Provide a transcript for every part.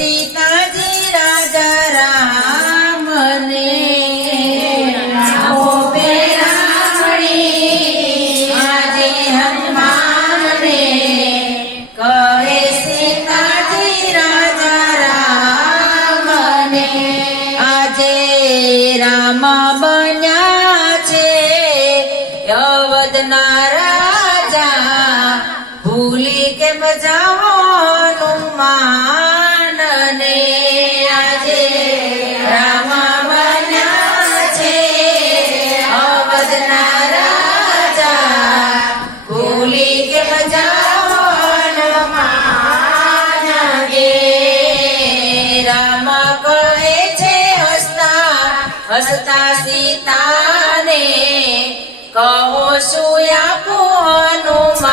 સીતાજી રાજા રામને. રામ બન્યા છે અવધ રાજા હસતા સીતાને કહો શું આપું હનુમાનને?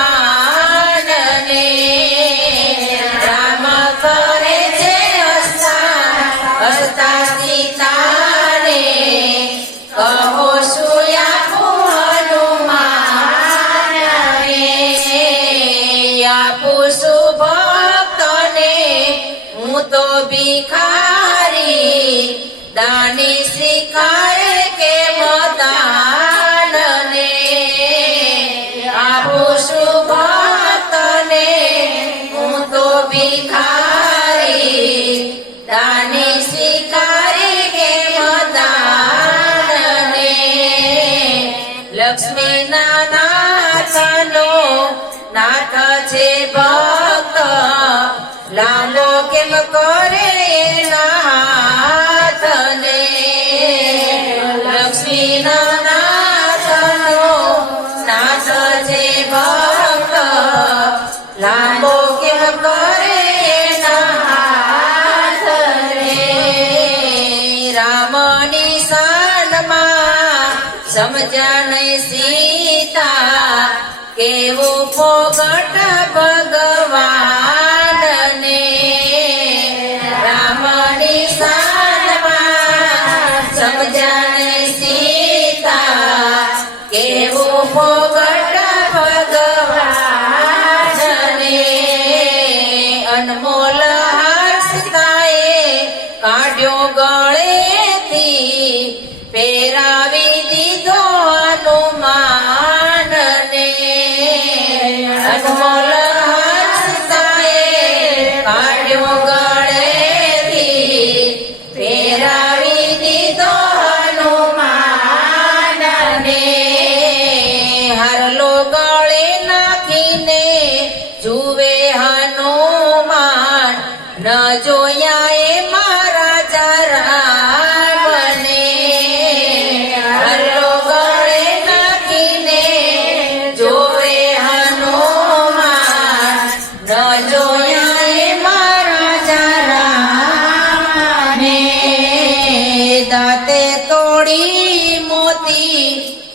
રામ કરે છે હસતા હસતા સીતાને કહો શું આપું હનુમાનને? આપું શું ભક્તને, હું તો ભિખારી દાની સ્વીકારે કે મોતાને આપો શું ભક્તને હું તો ભિખારી. દાની સ્વીકારે કે મોતાને લક્ષ્મી નાથનો નાથ છે ભક્ત. નહીં સીતા, કેવું પોગટ ભગવાનને? રામની શાનમાં સમજ્યા નહીં સીતા, કેવું પોગટ ભગવાનને? અનમોલ હસ્તાએ કાઢ્યો ગળેથી પહેરાવી દીધો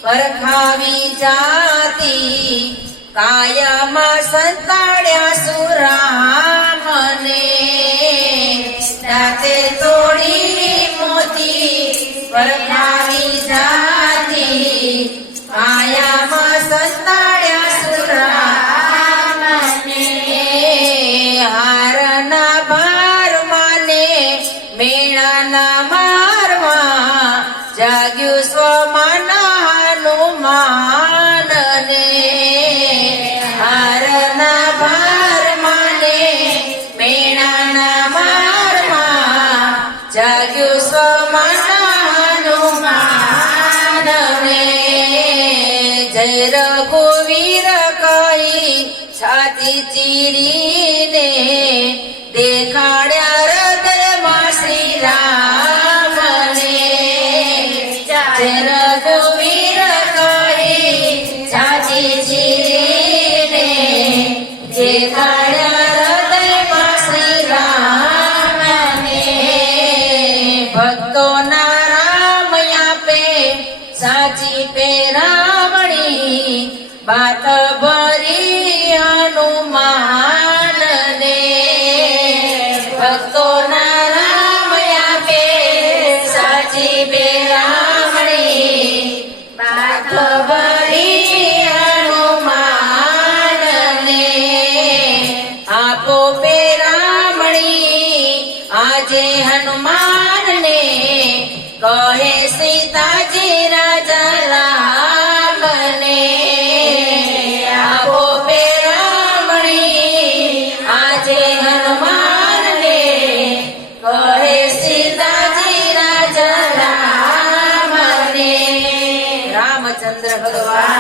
પરખાવી જાતી. કાયામાં સંતાડ્યા સુરામને દાંતે તોડી મોતી પરખાવી જય રઘુવીર કહી છાતી ચીરીને દેખાડ્યા હૃદયમાં શ્રી રામને જય રઘુવીર કહી છાતી ચીરીને દેખાડ્યા હૃદયમાં શ્રી રામને ભક્તોના રામ આપે સાચી પેરામણી બાત ભરી હનુમાન ને, ભક્તો ના રામ આપે, સાચી બેરામણી બાત ભરી હનુમાન ને, આપો બેરામણી આજે હનુમાન ને કહે સીતાજી રાજા સીતાજી